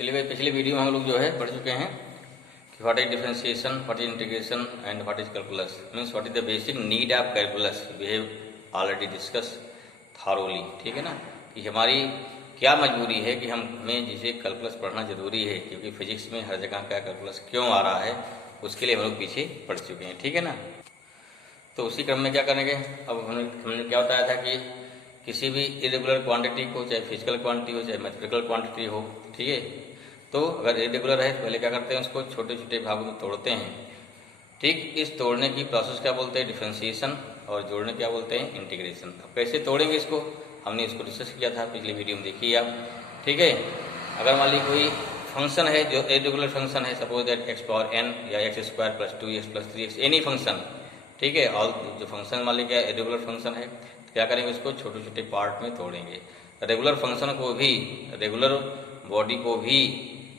चलिए भाई, पिछली वीडियो में हम लोग जो है पढ़ चुके हैं कि what is differentiation, what is integration and what is calculus, means what is the basic need of calculus. We have already discuss thoroughly, ठीक है ना, कि हमारी क्या मजबूरी है कि हमें जिसे कैलकुलस पढ़ना जरूरी है, क्योंकि फिजिक्स में हर जगह क्या कैलकुलस क्यों आ रहा है उसके लिए हम लोग पीछे पढ़ चुके हैं, ठीक है ना। तो उसी क्रम में क्या करेंगे, अब हमने क्या बताया था कि किसी भी इरेगुलर क्वांटिटी को, चाहे फिजिकल क्वांटिटी हो चाहे मैथमेटिकल क्वांटिटी हो, ठीक है, तो अगर इरेगुलर है तो पहले क्या करते हैं, उसको छोटे छोटे भागों में तोड़ते हैं। ठीक इस तोड़ने की प्रोसेस क्या बोलते हैं, डिफरेंशिएशन, और जोड़ने क्या बोलते हैं, इंटीग्रेशन। अब कैसे तोड़ेंगे इसको, हमने इसको डिस्कस किया था पिछली वीडियो में, देखिए आप, ठीक है। अगर मान लीजिए कोई फंक्शन है जो इरेगुलर फंक्शन है, suppose that x power n या x² + 2x + 3x, any function, ठीक है, ऑल जो फंक्शन मान लीजिए इरेगुलर फंक्शन है, तो क्या करेंगे, उसको छोटे छोटे पार्ट में तोड़ेंगे। रेगुलर फंक्शन को भी, रेगुलर बॉडी को भी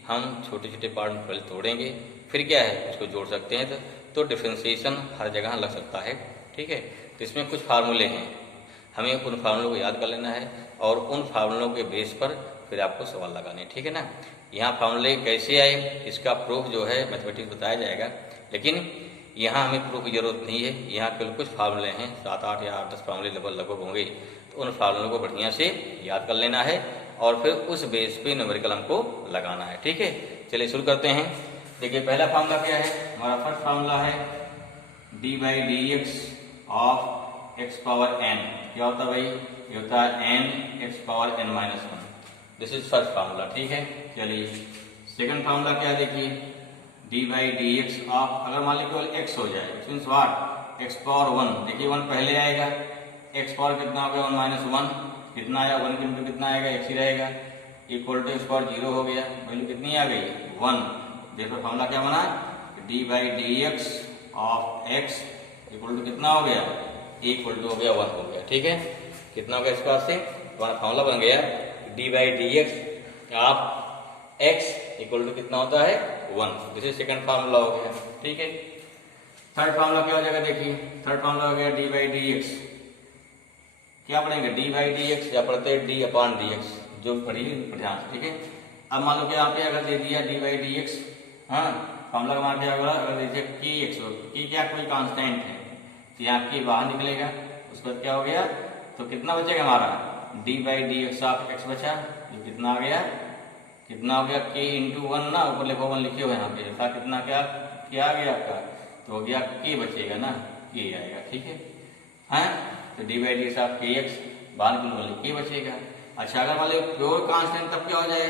हम छोटे छोटे पार्ट में पहले तोड़ेंगे, फिर क्या है उसको जोड़ सकते हैं। तो डिफरेंशिएशन हर जगह लग सकता है, ठीक है। तो इसमें कुछ फार्मूले हैं, हमें उन फार्मूलों को याद कर लेना है और उन फार्मूलों के बेस पर फिर आपको सवाल लगाने, ठीक है ना। यहाँ फार्मूले कैसे आए इसका प्रूफ जो है मैथमेटिक्स बताया जाएगा, लेकिन यहाँ हमें प्रूफ की जरूरत नहीं है। यहाँ केवल कुछ फार्मूले हैं, 7, 8 या 10 फार्मूले लगभग होंगे, तो उन फार्मूलों को बढ़िया से याद कर लेना है और फिर उस बेस पे न्यूमेरिकल हमको लगाना है, ठीक है। चलिए शुरू करते हैं। देखिए पहला फार्मूला क्या है, हमारा फर्स्ट फार्मूला है d/dx of x power n। क्या होता है भाई, ये होता है n x power n - 1। This is first formula, ठीक है। चलिए सेकंड फार्मूला क्या है, देखिए d/dx ऑफ, अगर मान लीजिए केवल x हो जाए, मीन्स व्हाट, x पावर 1, देखिए 1 पहले आएगा, x पावर कितना हो गया 1 - 1, कितना आया 1 किंतु कितना आएगा, x ही रहेगा, इक्वल टू x पावर 0 हो गया, वैल्यू कितनी आ गई 1। देखो फार्मूला क्या बना, d/dx of x equal to कितना हो गया, इक्वल टू हो गया 1 हो गया, ठीक है। कितना हो गया इस पास से, हमारा फार्मूला बन गया d/dx of x equal to कितना होता है 1। दिस इज सेकंड फार्मूला हो गया, ठीक है। थर्ड फार्मूला क्या हो जाएगा, देखिए थर्ड फार्मूला हो गया d/dx, क्या पढ़ेंगे d/dx या पढ़ते हैं d/dx, जो पढ़िए ध्यान से, ठीक है। अब मान लो कि यहाँ पे अगर दे दिया d/dx, हाँ फार्मूला का मान क्या होगा, अगर दे दिया kx, की क्या कोई कांस्टेंट है, तो यहाँ की बाहर निकलेगा, उस पर क्या हो गया, तो कितना बचेगा हमारा d/dx ऑफ x बचा, जो कितना आ गया, कितना हो गया k × 1 ना, ऊपर लिखो 1 लिखे हुए यहाँ पे था, कितना क्या आ गया आपका, तो हो गया k बचेगा ना, k आएगा, ठीक है। हैं तो d/dx ऑफ kx बाहर निकलने k बचेगा। अच्छा अगर मान लो प्योर कांस्टेंट तब क्या हो जाए,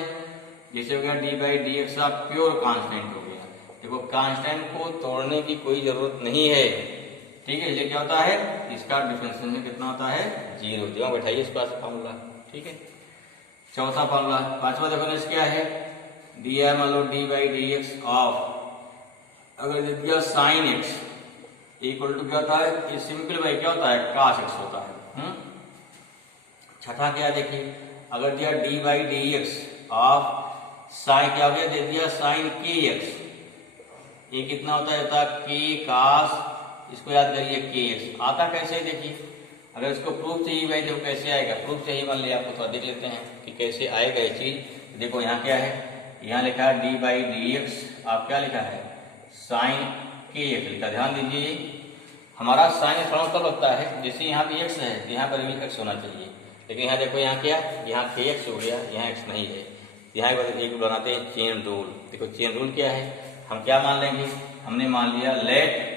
जैसे हो गया d/dx ऑफ प्योर कांस्टेंट हो गया। देखो कांस्टेंट को तोड़ने की कोई जरूरत नहीं है, ठीक है। ये क्या होता है, इसका डिफरेंशिएशन कितना होता है 0, जो बैठाइए इस पास फार्मूला, ठीक है। चौथा फार्मूला, पांचवा देखो क्या है, दिया मान लो d/dx ऑफ, अगर दे दिया sin x इक्वल टू क्या होता है, ये सिंपल भाई क्या होता है cos x होता है। छठा क्या देखिए, अगर दिया d/dx ऑफ sin, क्या हो गया, दे दिया sin kx, ये कितना होता है k cos, इसको याद करिए kx आता कैसे है, देखिए अगर इसको प्रूफ चाहिए भाई, देखो कैसे आएगा, प्रूफ चाहिए मान लिया आपको, थोड़ा देख लेते हैं कि कैसे आएगा ये चीज। देखो यहाँ क्या है, यहाँ लिखा है d/dx, आप क्या लिखा है sin kx लिखा, ध्यान दीजिए हमारा साइन थोड़ा तब लगता है, जैसे यहाँ पे x है तो यहाँ पर भी x होना चाहिए, लेकिन यहाँ देखो यहाँ क्या, यहाँ kx हो गया, यहाँ x नहीं है। यहाँ एक बनाते हैं चेन रूल। देखो चेन रूल क्या है, हम क्या मान लेंगे, हमने मान लिया लेट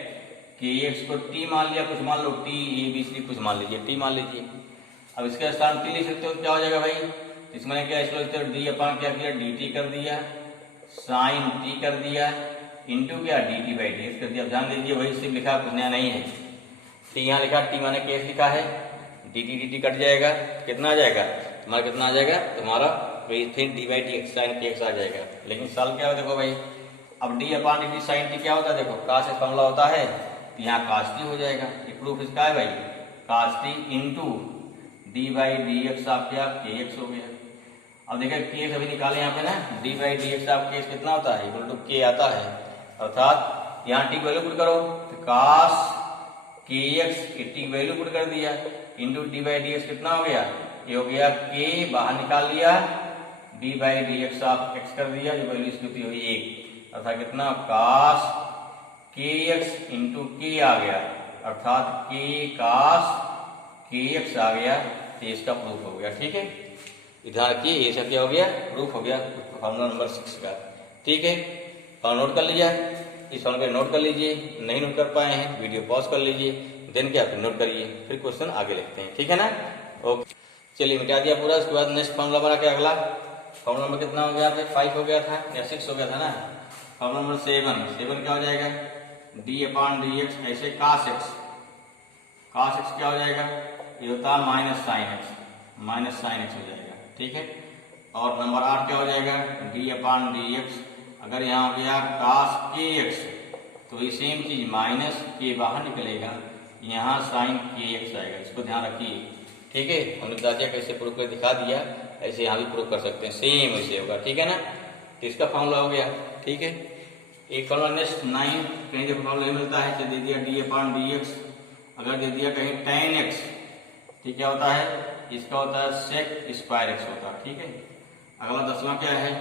kx को t मान लिया, कुछ मान लो t a b c कुछ मान लीजिए, t मान लीजिए। अब इसके स्थान t लिख सकते हो, क्या हो जाएगा भाई, इसमें क्या इसको क्या किया dt कर दिया, साइन t कर दिया, इंटू क्या dt/dx कर दिया। ध्यान दीजिए वही सिर्फ लिखा, कुछ नया नहीं है। तो यहाँ लिखा t माने kx लिखा है, dt कट जाएगा, कितना आ जाएगा तुम्हारा, कितना आ जाएगा तुम्हारा वही फिर d/dx साइन kx आ जाएगा। लेकिन साल क्या हो, देखो भाई अब d/dt साइन t क्या होता है, देखो cos से फार्मूला होता है, तो यहाँ cos t हो जाएगा, ये प्रूफ इसका है भाई, cos t इंटू d/dx आप क्या kx हो गया। अब देखिए kx अभी निकाले यहाँ पे ना, d/dx आप kx कितना होता है, इक्वल टू k आता है, अर्थात यहाँ t वैल्यू पुट करो, तो cos kx t value put कर दिया, इंटू d/dx कितना हो गया, ये हो गया k बाहर निकाल लिया, D by d x of x कर दिया, जो वैल्यू इसकी हुई 1, अर्थात कितना cos के एक्स इंटू के आ गया, अर्थात के cos के एक्स आ गया, तो इसका प्रूफ हो गया। ठीक है, ध्यान रखिए ये सब क्या हो गया, प्रूफ हो गया फॉर्मूला नंबर 6 का। ठीक है, फॉर्मूला नोट कर लिया, इस फॉर्मूला नोट कर लीजिए, नहीं नोट कर पाए हैं वीडियो पॉज कर लीजिए, देन क्या फिर नोट करिए, फिर क्वेश्चन आगे लिखते हैं। ठीक है ना, ओके। चलिए मिटा दिया पूरा, उसके बाद नेक्स्ट फॉर्मूला बना के अगला फॉर्मूला नंबर कितना हो गया, 5 हो गया था या 6 हो गया था ना। फॉर्मूला नंबर 7 क्या हो जाएगा, डी अपॉन डी एक्स, ऐसे cos x क्या हो जाएगा, ये होता है माइनस साइन एक्स हो जाएगा। ठीक है, और नंबर 8 क्या हो जाएगा, डी अपॉन डी एक्स, अगर यहाँ हो गया cos के एक्स तो ये सेम चीज माइनस के बाहर निकलेगा, यहाँ साइन के एक्स आएगा, इसको ध्यान रखिए। ठीक है, हमने बता दिया कैसे प्रूफ कर दिखा दिया, ऐसे यहाँ भी प्रूफ कर सकते हैं, सेम वैसे होगा। ठीक है ना, तो इसका फॉर्मूला हो गया। ठीक है, एक फॉर्मूला नेक्स्ट 9 कहीं जब फॉर्मूला मिलता है तो दे दिया डी अपॉन डी एक्स, अगर दे दिया कहीं tan x, ठीक क्या होता है, इसका होता है sec स्क्वायर एक्स होता है। ठीक है, अगला 10वां क्या है,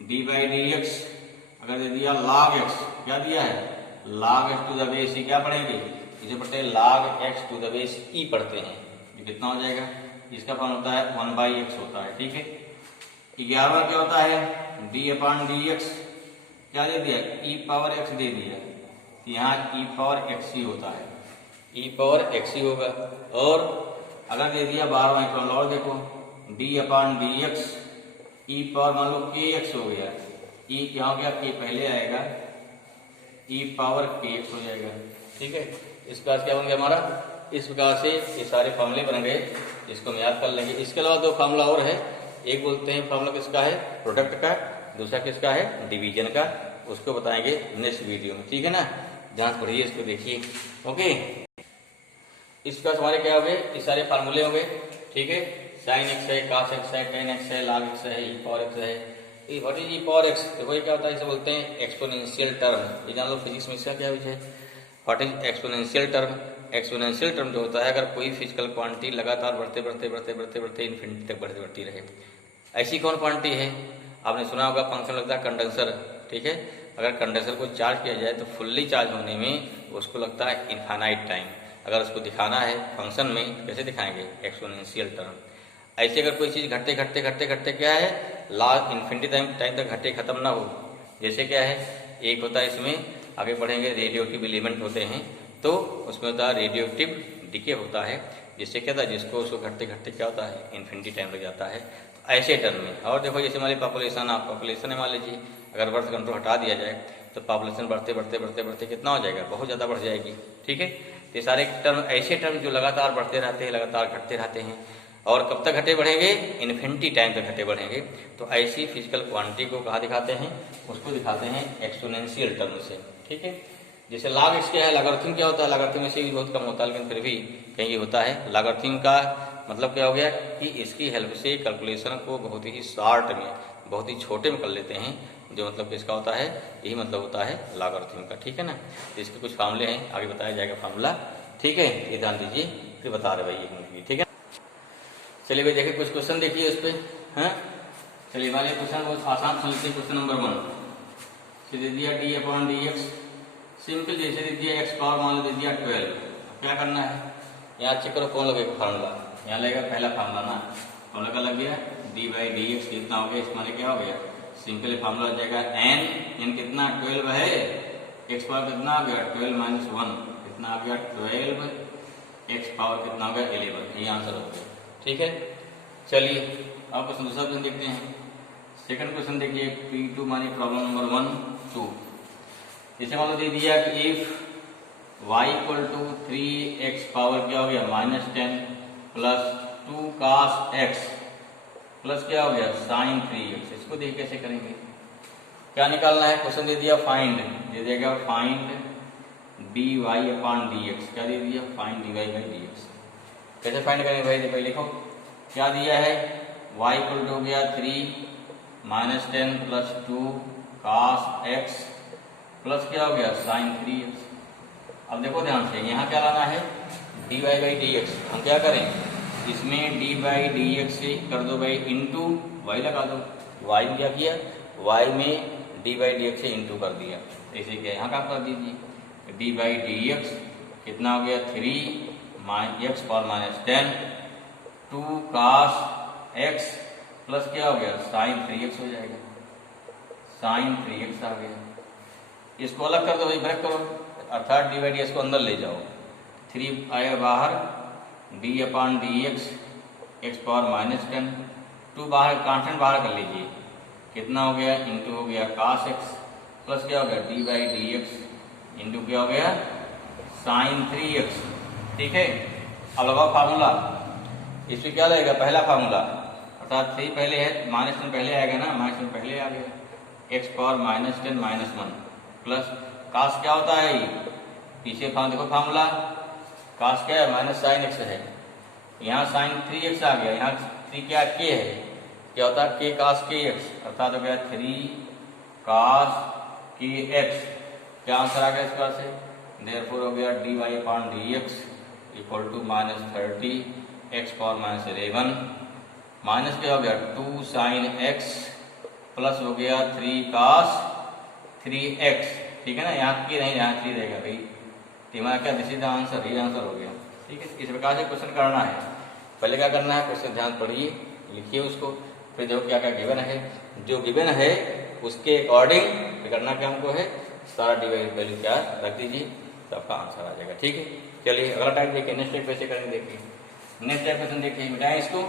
डी बाई डी एक्स, अगर दे दिया log x, क्या दिया है log x to the base e, क्या पढ़ेंगे इसे पढ़ते हैं log x to the base e पढ़ते हैं, ये कितना हो जाएगा, इसका फॉर्म होता है 1/x होता है। ठीक है, 11वां क्या होता है, डी अपॉन डी एक्स, क्या दे दिया e पावर x दे दिया, यहाँ e पावर x ही होता है, e पावर x ही होगा। और अगर दे दिया 12वां फॉर्मूला और देखो, d अपॉन डी एक्स, ई पावर मान लो के एक्स हो गया, e क्या हो गया, के पहले आएगा, e पावर के एक्स हो जाएगा। ठीक है, इस प्रकार क्या बन गया हमारा, इस प्रकार से ये सारे फॉर्मूले बन गए, इसको हम याद कर लेंगे। इसके अलावा 2 फॉर्मूला और है, एक बोलते हैं फॉर्मूला किसका है, प्रोडक्ट का, दूसरा किसका है, डिवीजन का, उसको बताएंगे नेक्स्ट वीडियो में। ठीक है ना, ध्यान से पढ़िए, इसको देखिए। ओके, इस प्रकार हमारे क्या हो गए, ये सारे फार्मूले हो गए। ठीक है, साइन एक्स है, cos एक्स है, tan एक्स है, log एक्स है, e पावर एक्स है। ये what is e power x, देखो ये क्या होता है, इसे बोलते हैं एक्सपोनेंशियल टर्म। ये जान लो फिजिक्स में इसका क्या विषय है, what is exponential term. Exponential term जो होता है, अगर कोई फिजिकल क्वांटिटी लगातार बढ़ते इन्फिनिटी तक बढ़ती रहे, ऐसी कौन क्वांटिटी है, आपने सुना होगा फंक्शन लगता है कंडेंसर। ठीक है, अगर कंडेंसर को चार्ज किया जाए तो फुल्ली चार्ज होने में उसको लगता है इनफाइनाइट टाइम, अगर उसको दिखाना है फंक्शन में कैसे दिखाएंगे, एक्सपोनेंशियल टर्म। ऐसे अगर कोई चीज़ घटते क्या है, लॉग इन्फिनिटी टाइम तक घटे खत्म ना हो, जैसे क्या है, एक होता है इसमें आगे बढ़ेंगे रेडियोएक्टिव एलिमेंट होते हैं, तो उसमें होता है रेडियोएक्टिव डिके होता है, जिससे क्या था, जिसको उसको घटते क्या होता है, इन्फिनिटी टाइम लग जाता है। तो ऐसे टर्म में, और देखो जैसे हमारी पॉपुलेशन है, मान लीजिए अगर बर्थ कंट्रोल हटा दिया जाए तो पॉपुलेशन बढ़ते कितना हो जाएगा, बहुत ज़्यादा बढ़ जाएगी। ठीक है, तो सारे टर्म ऐसे टर्म जो लगातार बढ़ते रहते हैं, लगातार घटते रहते हैं, और कब तक घटे बढ़ेंगे, इन्फिनिटी टाइम तक घटे बढ़ेंगे। तो ऐसी फिजिकल क्वांटिटी को कहाँ दिखाते हैं, उसको दिखाते हैं एक्सपोनेंशियल टर्म से। ठीक है, जैसे log x क्या है, लॉगरिथम क्या होता है, लॉगरिथम में से भी बहुत कम होता है, लेकिन फिर भी कहीं होता है। लॉगरिथम का मतलब क्या हो गया कि इसकी हेल्प से कैलकुलेशन को बहुत ही शॉर्ट में, बहुत ही छोटे में कर लेते हैं, जो मतलब इसका होता है, यही मतलब होता है लॉगरिथम का। ठीक है ना, तो इसके कुछ फार्मूले हैं, आगे बताया जाएगा फार्मूला। ठीक है, ये ध्यान दीजिए, फिर बता रहे भाई ये। ठीक है, चलिए भाई देखिए कुछ क्वेश्चन देखिए उस पर। हाँ, चलिए हमारे क्वेश्चन बहुत आसान समझते हैं। क्वेश्चन नंबर 1 दे दिया D upon d x, simple जैसे दे दिया एक्स पावर मान लो दे दिया 12, क्या करना है, यहाँ चेक करो कौन लगेगा फार्मूला, यहाँ लगेगा पहला फार्मूला ना, फार्मूला का लग गया डी बाई डी एक्स, कितना हो गया, इसमें क्या हो गया, सिंपल फार्मूला हो जाएगा एन कितना 12 है, एक्स पावर कितना आ गया 12 - 1, कितना आ गया 12, एक्स पावर कितना हो गया 11, ये आंसर हो गया। ठीक है, चलिए अब क्वेश्चन दूसरा क्वेश्चन देखते हैं। सेकंड क्वेश्चन देखिए, P2 मानी प्रॉब्लम नंबर 1, 2। जैसे मान लो दे दिया कि if y equal to 3x power क्या हो गया -10 प्लस 2 cos x प्लस क्या हो गया sin 3x, इसको देख कैसे करेंगे, क्या निकालना है, क्वेश्चन दे दिया फाइंड, दे देगा फाइंड dy अपॉन dx, क्या दे दिया फाइंड dy बाई dx। कैसे फाइंड करेंगे भाई, देखो लिखो क्या दिया है, y इक्वल टू हो गया 3 -10 प्लस 2 cos x प्लस क्या हो गया sin 3x। अब देखो ध्यान से, यहाँ क्या लाना है dy बाई dx, हम क्या करें, इसमें d बाई dx से कर दो भाई इंटू y लगा दो। y में क्या किया, y में डी बाई डी एक्स से इंटू कर दिया, ऐसे क्या यहाँ काम कर दीजिए, डी बाई डी एक्स कितना हो गया 3 x power minus 10 2 cos x plus क्या हो गया साइन 3x हो जाएगा, साइन 3x आ गया। इसको अलग कर दो भाई, ब्रेक करो, अर्थात डी बाई डी एक्स को अंदर ले जाओ, 3 आएगा बाहर, D upon d x power minus 10 2 बाहर कांस्टेंट बाहर कर लीजिए, कितना हो गया इंटू हो गया cos x प्लस क्या हो गया D by d x into क्या हो गया साइन 3x। ठीक है, अब लगाओ फार्मूला, इसमें क्या लगेगा पहला फार्मूला, अर्थात 3 पहले है, माइनस 10 पहले आएगा ना, माइनस 10 पहले आ गया, x power minus 10 minus 1 plus cos क्या होता है, पीछे देखो फार्मूला, कास क्या है माइनस साइन एक्स है, यहाँ साइन 3x आ गया, यहाँ 3 क्या के है, क्या होता है के कास के एक्स, अर्थात हो गया 3 कास के एक्स, क्या आंसर आ गया इस बार से, देयरफॉर हो गया d y upon d x equal to minus 30 x power minus 11 minus क्या हो गया 2 साइन एक्स प्लस हो गया 3 कास 3x। ठीक है ना, यहाँ की नहीं यहाँ 3 रहेगा भाई, हमारा क्या दिस इज द आंसर, ये आंसर हो गया। ठीक है, इस प्रकार से क्वेश्चन करना है, पहले क्या करना है क्वेश्चन ध्यान पढ़िए, लिखिए उसको, फिर देखो क्या क्या गिवन है, जो गिवन है उसके अकॉर्डिंग करना क्या हमको है, सारा डिवाइड वैल्यू क्या रख दीजिए, तो आपका आंसर आ जाएगा। ठीक है, चलिए अगला टाइप देखिए, नेक्स्ट टाइप कैसे करेंगे देखिए, नेक्स्ट टाइप क्वेश्चन देखिए, मिटाएं इसको।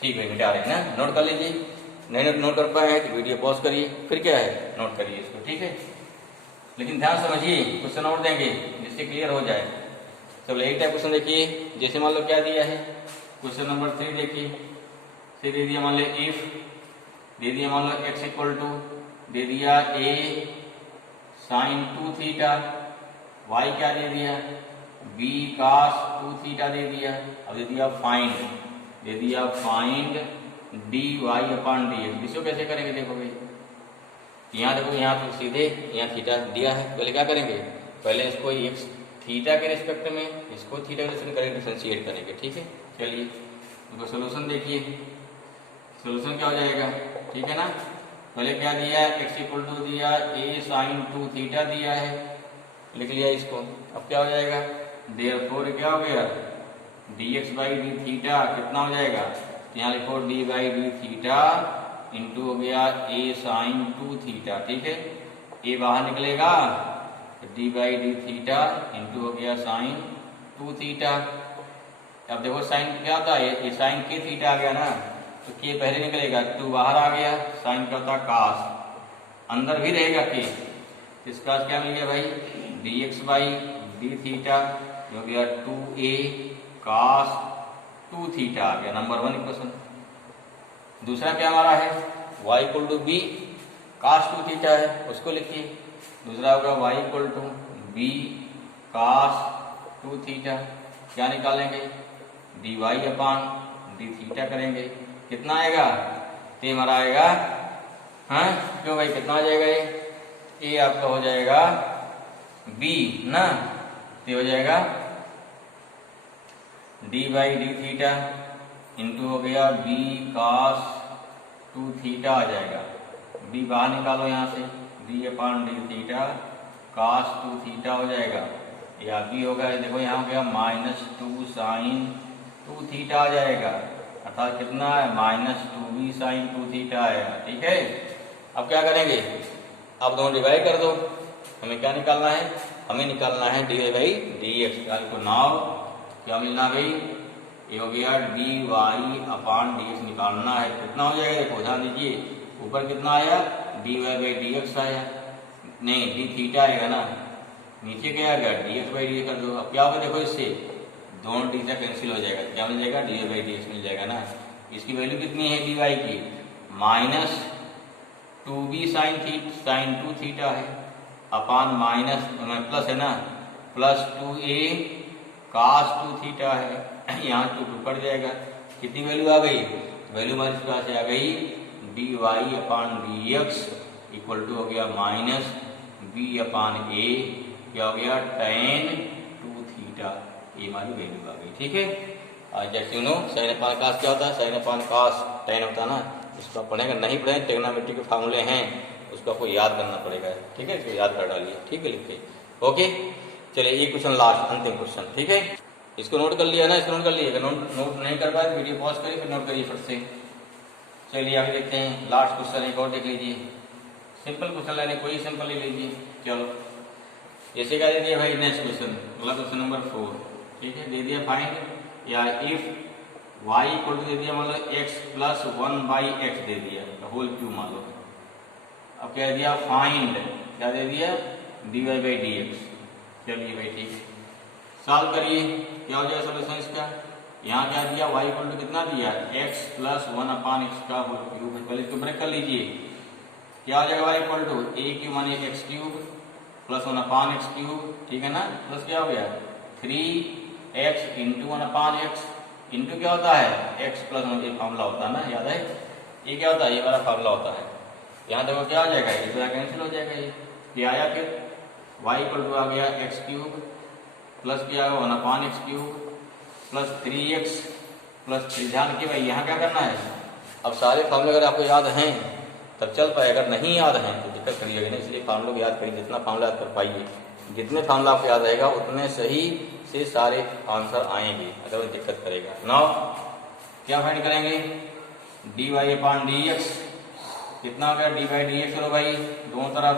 ठीक है, मिटा रहे हैं ना, नोट कर लीजिए, नहीं नोट कर पाए हैं तो वीडियो पॉज करिए, फिर क्या है नोट करिए इसको। ठीक है, लेकिन ध्यान समझिए, क्वेश्चन और देंगे जिससे क्लियर हो जाए। चलो एक टाइप क्वेश्चन देखिए, जैसे मान लो क्या दिया है, क्वेश्चन नंबर 3 देखिए, से दे दिया मान लो इफ, दे दिया मान लो x इक्वल टू, दे दिया a साइन 2 थीटा, y क्या दे दिया b cos 2 थीटा दे दिया, अब दे दिया फाइंड, दे दिया find d y upon d x. इसको कैसे करेंगे देखो भाई, यहाँ देखो, यहाँ तो सीधे यहाँ थीटा दिया है, पहले क्या करेंगे, पहले इसको एक्स थीटा के रिस्पेक्ट में, इसको थीटा के रिस्पेक्ट करेंगे, डिफरेंशिएट करेंगे। ठीक है, चलिए तो सोल्यूशन देखिए, सोल्यूशन क्या हो जाएगा, ठीक है ना, पहले क्या दिया है एक्स इक्वल टू दिया ए साइन 2 थीटा दिया है, लिख लिया इसको, अब क्या हो जाएगा देयरफॉर क्या हो गया D x by D theta कितना हो जाएगा, यहाँ लिखो D by D theta into हो गया ए साइन 2 थीटा। ठीक है, ए बाहर निकलेगा, D by D theta into हो गया साइन 2 थीटा। अब देखो साइन क्या होता है, ये साइन के थीटा आ गया ना, तो के पहले निकलेगा, 2 बाहर आ गया, साइन क्या होता है कास, अंदर भी रहेगा के, इसका क्या मिल गया भाई D x by D theta हो गया 2a cos 2 थीटा आ गया, नंबर 1 इक्वेशन। दूसरा क्या हमारा है y equal to b cos 2 theta है, उसको लिखिए, दूसरा होगा y equal to b cos 2 theta, क्या निकालेंगे d y upon d theta करेंगे, कितना आएगा, ये हमारा आएगा, हाँ क्यों भाई कितना आ जाएगा, ये आपका हो जाएगा b ना, ये हो जाएगा D by D theta into हो गया b cos 2 थीटा आ जाएगा, b बाहर निकालो यहाँ से, d upon d theta cos 2 theta हो जाएगा, या b होगा, देखो यहाँ हो गया माइनस 2 साइन 2 थीटा आ जाएगा, अर्थात कितना है माइनस 2b साइन 2 थीटा आएगा। ठीक है, अब क्या करेंगे, अब दोनों डिवाइड कर दो, हमें क्या निकालना है, हमें निकालना है डी बाई डी एक्स को, नाव क्या मिलना भाई, ये हो गया d y upon d x निकालना है, कितना हो जाएगा देखो ध्यान दीजिए, ऊपर कितना आया d y by d x आया, नहीं डी थीटा आएगा ना, नीचे क्या आ गया डी एक्स बाई डी कर दो, अब क्या होगा देखो इससे दोनों थीटा कैंसिल हो जाएगा, क्या मिल जाएगा डी बाई डी एक्स मिल जाएगा ना, इसकी वैल्यू कितनी है डी वाई की माइनस 2b साइन 2 थीटा है अपॉन माइनस प्लस है ना, प्लस 2a cos 2 थीटा है, यहाँ 2 कट जाएगा, कितनी वैल्यू आ गई, वैल्यू हमारी इस प्रकार से आ गई d y upon d x equal to हो गया माइनस b अपॉन a, क्या हो गया tan 2 थीटा, ये हमारी वैल्यू आ गई। ठीक है, जैसे you know sine upon cos क्या होता है, साइन अपॉन कॉस tan होता है ना, इसको आप पढ़ेंगे, नहीं पढ़ेंगे ट्रिग्नोमेट्री के फार्मूले हैं उसको आपको याद करना पड़ेगा, ठीक है, इसको याद कर डालिए, ठीक है, लिखिए। ओके, चलिए ये क्वेश्चन लास्ट अंतिम क्वेश्चन, ठीक है, इसको नोट कर लिया ना, इसको नोट कर लिएगा, नोट नहीं कर पाए वीडियो पॉज करिए फिर नोट करिए फट से। चलिए आगे देखते हैं, लास्ट क्वेश्चन एक और देख लीजिए, सिंपल क्वेश्चन लेने, कोई सिंपल ले लीजिए। चलो जैसे क्या दे दिया भाई, नेक्स्ट क्वेश्चन, अगला क्वेश्चन नंबर 4, ठीक है, दे दिया फाइंड या इफ y इक्वल टू दे दिया मान लो x प्लस 1/x दे दिया होल क्यूब मान लो। अब क्या दे दिया, फाइंड क्या दे दिया, dy/dx। चलिए भाई ठीक, सॉल्व करिए, क्या हो जाएगा सोल्यूशन इसका। यहाँ क्या दिया, y इक्वल टू कितना दिया, x प्लस 1/x का होल क्यूब। पहले इसको ब्रेक कर लीजिए, क्या हो जाएगा y equal to a cube माने x cube plus 1/x cube, ठीक है ना, प्लस क्या हो गया 3x इंटू 1/x इंटू क्या होता है x प्लस 1, ये फार्मूला होता है ना, याद है, ये क्या होता है, ये वाला फार्मूला होता है। यहाँ देखो क्या हो जाएगा, ये कैंसिल हो जाएगा, ये आया, फिर y इक्वल टू आ गया x क्यूब प्लस क्या होगा 1/x cube plus 3x plus 3। ध्यान रखिए भाई यहाँ क्या करना है, अब सारे फार्मूले अगर आपको याद हैं तब चल पाए, अगर नहीं याद हैं तो दिक्कत करिएगा नहीं, इसलिए फार्मूले को याद करिए, जितना फार्मूला याद कर पाइए, जितने फार्मूला आपको याद रहेगा उतने सही से सारे आंसर आएंगे, अगर दिक्कत करेगा। नाउ क्या फाइंड करेंगे, dy/dx कितना हो गया, dy/dx करो भाई, दोनों तरफ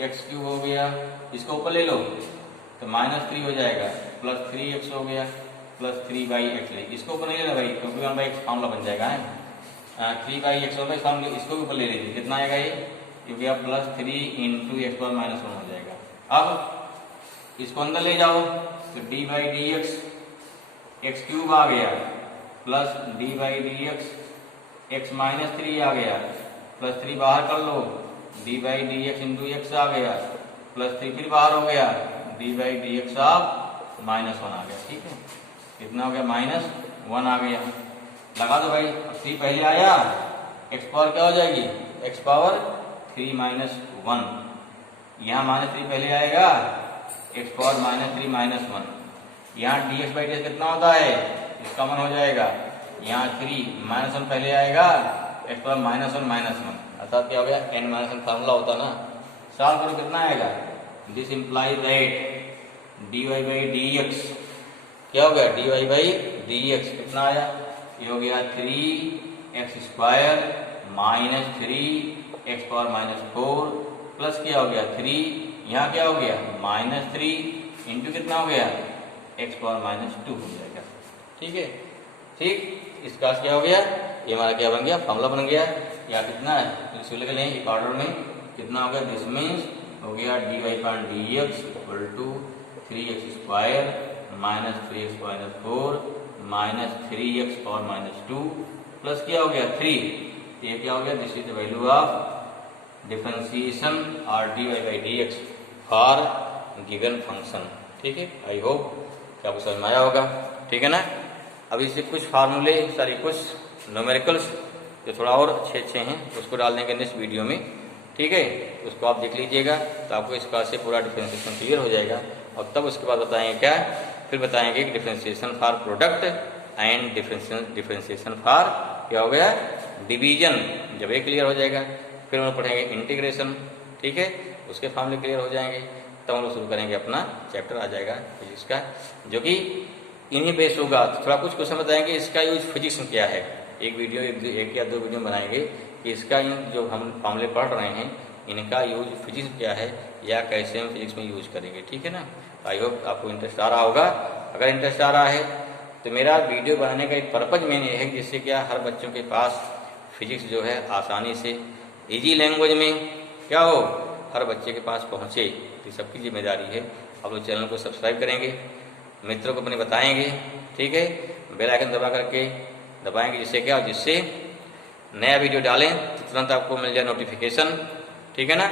x क्यूब हो गया, इसको ऊपर ले लो तो -3 हो जाएगा, प्लस 3x हो गया प्लस 3/x, इसको ऊपर नहीं लेना भाई क्योंकि 1/x फार्मूला बन जाएगा है, 3/x हो गया फार्मूला, इसको भी ऊपर ले लीजिए, कितना आएगा ये गया प्लस 3 इंटू x पावर -1 हो जाएगा। अब इसको अंदर ले जाओ तो dy/dx x क्यूब आ गया प्लस dy/dx x -3 आ गया प्लस 3 बाहर कर लो, dy/dx इंटू x आ गया प्लस 3 फिर बाहर हो गया, dy/dx ऑफ -1 आ गया, ठीक है, कितना हो गया -1 आ गया, लगा दो भाई, 3 पहले आया, x पावर क्या हो जाएगी, x पावर 3 -1, यहाँ -3 पहले आएगा, x पावर -3 -1, यहाँ dx/dx कितना होता है, इसका मान हो जाएगा, यहाँ 3 -1 पहले आएगा, x पावर -1 अर्थात क्या हो गया n-1 फार्मूला होता ना, सॉल्व करो कितना आएगा, दिस इंप्लाइज दैट dy/dx क्या हो गया, dy/dx कितना आया, ये हो गया 3x² -3x पावर -4 प्लस क्या हो गया 3, यहाँ क्या हो गया -3 इंटू कितना हो गया x पावर -2 हो जाएगा, ठीक है, ठीक, इसका क्या हो गया, ये हमारा क्या बन गया, फार्मूला बन गया, या कितना है इसको लिख लें एक ऑर्डर में, कितना हो गया, दिस मीन्स हो गया dy/dx equal to 3x² -3x -4 -3x power -2 plus क्या हो गया 3, ये क्या हो गया, this is the value of differentiation और dy/dx फॉर गिवन फंक्शन, ठीक है। आई होप कि आपको समझ में आया होगा, ठीक है ना। अभी से कुछ फार्मूले कुछ न्यूमेरिकल्स जो थोड़ा और अच्छे हैं उसको डाल देंगे नेक्स्ट वीडियो में, ठीक है, उसको आप देख लीजिएगा तो आपको इस क्लास से पूरा डिफरेंशिएशन क्लियर हो जाएगा, और तब उसके बाद बताएंगे क्या, फिर बताएंगे कि differentiation for product and differentiation for क्या हो गया डिवीजन, जब ये क्लियर हो जाएगा फिर हम लोग पढ़ेंगे इंटीग्रेशन, ठीक है, उसके फार्मूले क्लियर हो जाएंगे, तब हम लोग शुरू करेंगे अपना चैप्टर आ जाएगा फिजिक्स का, जो कि इन्हीं बेस होगा। थोड़ा कुछ क्वेश्चन बताएंगे इसका यूज फिजिक्स में क्या है, एक वीडियो एक या दो वीडियो बनाएंगे कि इसका जो हम फार्मूले पढ़ रहे हैं इनका यूज फिजिक्स में क्या है या कैसे हम फिजिक्स में यूज करेंगे, ठीक है ना। आई होप आपको इंटरेस्ट आ रहा होगा, अगर इंटरेस्ट आ रहा है तो मेरा वीडियो बनाने का एक पर्पज मेन ये है जिससे क्या हर बच्चों के पास फिजिक्स जो है आसानी से इजी लैंग्वेज में क्या हो हर बच्चे के पास पहुँचे, तो सबकी जिम्मेदारी है। आप लोग चैनल को सब्सक्राइब करेंगे, मित्रों को अपने बताएंगे, ठीक है, बेल आइकन दबा करके दबाएंगे, जिससे क्या जिससे नया वीडियो डालें तो तुरंत आपको मिल जाए नोटिफिकेशन, ठीक है ना।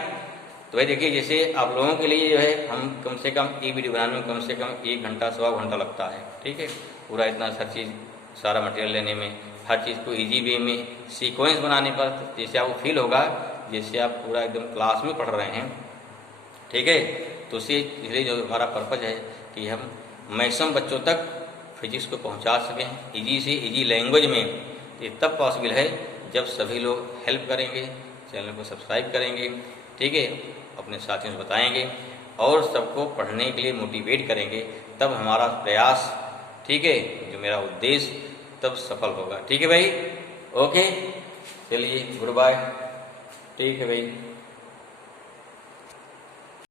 तो भाई देखिए जैसे आप लोगों के लिए जो है हम कम से कम एक वीडियो बनाने में कम से कम 1 घंटा सवा घंटा लगता है, ठीक है, पूरा इतना हर चीज़ सारा मटेरियल लेने में, हर चीज़ को इजी वे में सीक्वेंस बनाने पर जैसे आपको फील होगा जैसे आप पूरा एकदम क्लास में पढ़ रहे हैं, ठीक है। तो इसलिए जो हमारा पर्पज है कि हम मैक्सिमम बच्चों तक फिजिक्स को पहुंचा सकें इजी से इजी लैंग्वेज में, ये तब पॉसिबल है जब सभी लोग हेल्प करेंगे, चैनल को सब्सक्राइब करेंगे, ठीक है, अपने साथियों से बताएंगे और सबको पढ़ने के लिए मोटिवेट करेंगे, तब हमारा प्रयास, ठीक है, जो मेरा उद्देश्य, तब सफल होगा। ठीक है भाई, ओके, चलिए गुड बाय। ठीक है भाई।